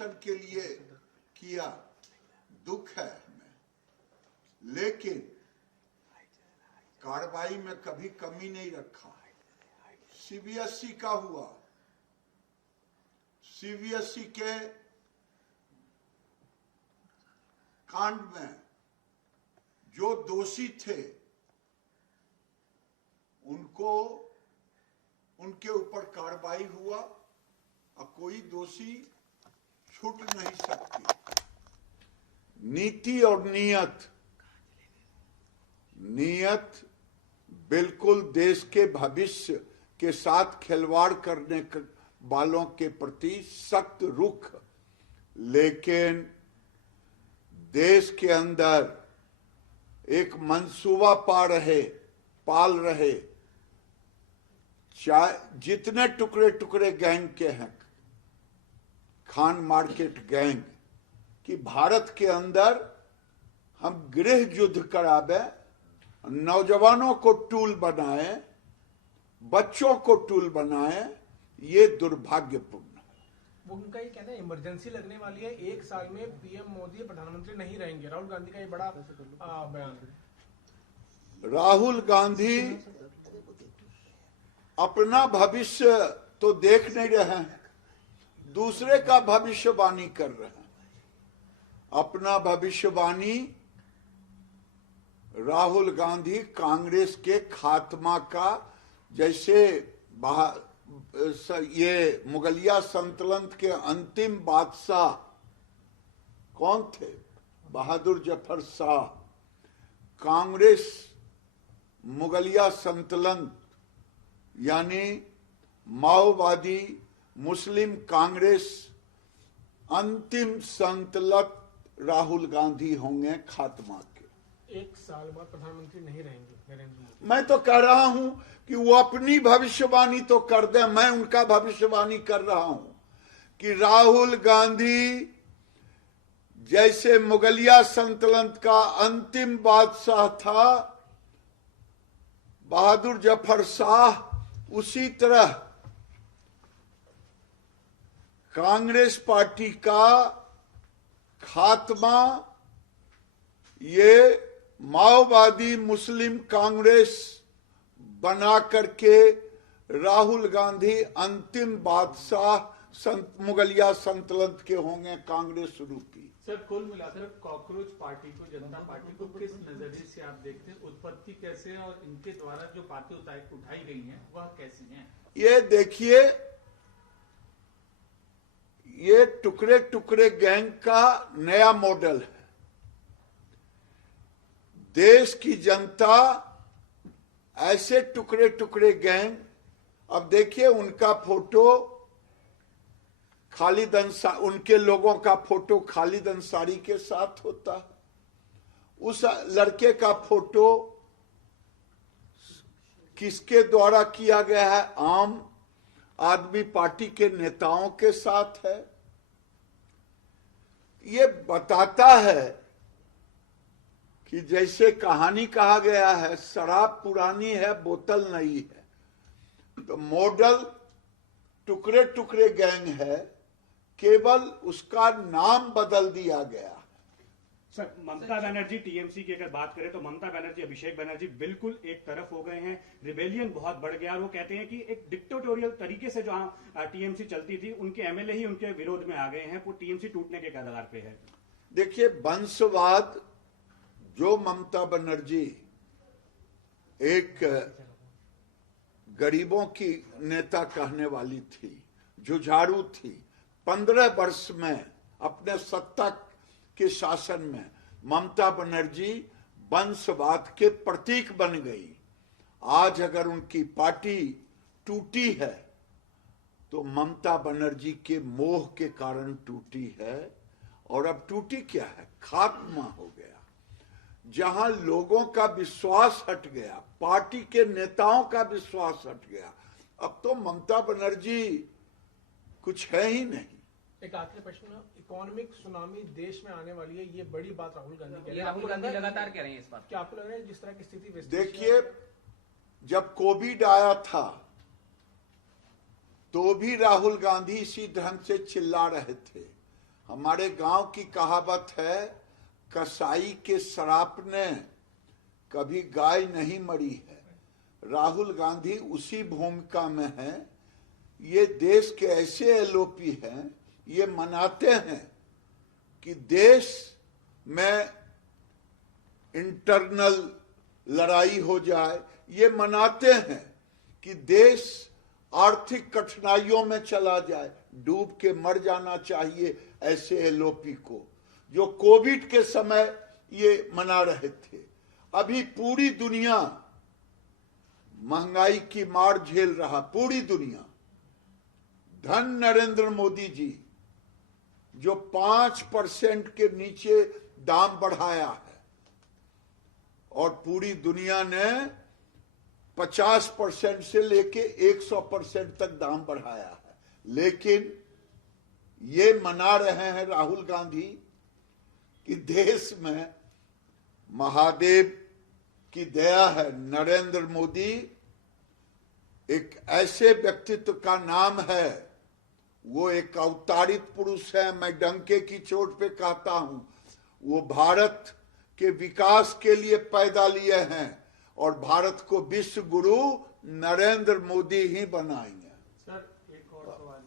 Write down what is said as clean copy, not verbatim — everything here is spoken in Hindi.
इलेक्शन के लिए किया, दुख है हमें, लेकिन कार्रवाई में कभी कमी नहीं रखा। सीबीएसई का हुआ, सीबीएसई के कांड में जो दोषी थे उनको, उनके ऊपर कार्रवाई हुआ और कोई दोषी छूट नहीं सकती। नीति और नियत बिल्कुल देश के भविष्य के साथ खिलवाड़ करने वालों के प्रति सख्त रुख, लेकिन देश के अंदर एक मंसूबा पाल रहे जितने टुकड़े टुकड़े गैंग के हैं, खान मार्केट गैंग, कि भारत के अंदर हम गृह युद्ध करावे, नौजवानों को टूल बनाए, बच्चों को टूल बनाए, ये दुर्भाग्यपूर्ण है। वो उनका ये कहना है इमरजेंसी लगने वाली है, 1 साल में पीएम मोदी प्रधानमंत्री नहीं रहेंगे। राहुल गांधी का ये बड़ा बयान है। राहुल गांधी अपना भविष्य तो देख नहीं रहे हैं, दूसरे का भविष्यवाणी कर रहे हैं। अपना भविष्यवाणी राहुल गांधी कांग्रेस के खात्मा का, जैसे ये मुगलिया सल्तनत के अंतिम बादशाह कौन थे, बहादुर जफर शाह, कांग्रेस मुगलिया सल्तनत यानी माओवादी मुस्लिम कांग्रेस अंतिम सल्तनत राहुल गांधी होंगे खात्मा के। 1 साल बाद प्रधानमंत्री नहीं रहेंगे नरेंद्र मोदी। मैं तो कह रहा हूं कि वो अपनी भविष्यवाणी तो कर दे, मैं उनका भविष्यवाणी कर रहा हूं कि राहुल गांधी जैसे मुगलिया सल्तनत का अंतिम बादशाह था बहादुर जफर शाह, उसी तरह कांग्रेस पार्टी का खात्मा ये माओवादी मुस्लिम कांग्रेस बना करके राहुल गांधी अंतिम बादशाह मुगलिया सल्तनत के होंगे कांग्रेस रूपी। सर, कुल मिलाकर कॉकरोच पार्टी को, जनता पार्टी को किस नजरिए से आप देखते हैं? उत्पत्ति कैसे है और इनके द्वारा जो बातें उठाई गई हैं वह कैसी हैं? ये देखिए, ये टुकड़े टुकड़े गैंग का नया मॉडल है। देश की जनता ऐसे टुकड़े टुकड़े गैंग, अब देखिए उनका फोटो खालिद अंसारी, उनके लोगों का फोटो खालिद अंसारी के साथ होता है, उस लड़के का फोटो किसके द्वारा किया गया है, आम आदमी पार्टी के नेताओं के साथ है। ये बताता है कि जैसे कहानी कहा गया है, शराब पुरानी है बोतल नई है, तो मॉडल टुकड़े टुकड़े गैंग है, केवल उसका नाम बदल दिया गया। सर, ममता बनर्जी टीएमसी की अगर बात करें तो ममता बनर्जी, अभिषेक बनर्जी बिल्कुल एक तरफ हो गए हैं, रिबेलियन बहुत बढ़ गया। और वो कहते हैं कि एक डिक्टेटोरियल तरीके से जहां टीएमसी चलती थी, उनके एमएलए ही उनके विरोध में आ गए हैं, वो टीएमसी टूटने के कगार पे है। देखिए, वंशवाद जो ममता बनर्जी एक गरीबों की नेता कहने वाली थी, जुझारू थी, 15 वर्ष में अपने सत्ता के शासन में ममता बनर्जी वंशवाद के प्रतीक बन गई। आज अगर उनकी पार्टी टूटी है तो ममता बनर्जी के मोह के कारण टूटी है। और अब टूटी क्या है, खात्मा हो गया। जहां लोगों का विश्वास हट गया, पार्टी के नेताओं का विश्वास हट गया, अब तो ममता बनर्जी कुछ है ही नहीं। एक आखिरी प्रश्न, इकोनॉमिक सुनामी देश में आने वाली है, ये बड़ी बात राहुल गांधी कह रहे हैं। राहुल गांधी लगातार कह रहे हैं इस बात। क्या आपको लग रहा है जिस तरह की स्थिति, देखिए, जब कोविड आया था तो भी राहुल गांधी इसी ढंग से चिल्ला रहे थे, हमारे गांव की कहावत है, कसाई के श्राप ने कभी गाय नहीं मरी है। राहुल गांधी उसी भूमिका में है। ये देश के ऐसे एलओपी हैं, ये मनाते हैं कि देश में इंटरनल लड़ाई हो जाए, ये मनाते हैं कि देश आर्थिक कठिनाइयों में चला जाए, डूब के मर जाना चाहिए ऐसे एलओपी को, जो कोविड के समय ये मना रहे थे। अभी पूरी दुनिया महंगाई की मार झेल रहा, पूरी दुनिया। धन नरेंद्र मोदी जी जो 5% के नीचे दाम बढ़ाया है, और पूरी दुनिया ने 50% से लेके 100% तक दाम बढ़ाया है। लेकिन ये मना रहे हैं राहुल गांधी कि देश में महादेव की दया है। नरेंद्र मोदी एक ऐसे व्यक्तित्व का नाम है, वो एक अवतारित पुरुष है। मैं डंके की चोट पे कहता हूं, वो भारत के विकास के लिए पैदा लिए हैं, और भारत को विश्व गुरु नरेंद्र मोदी ही बनाएंगे। सर एक और सवाल।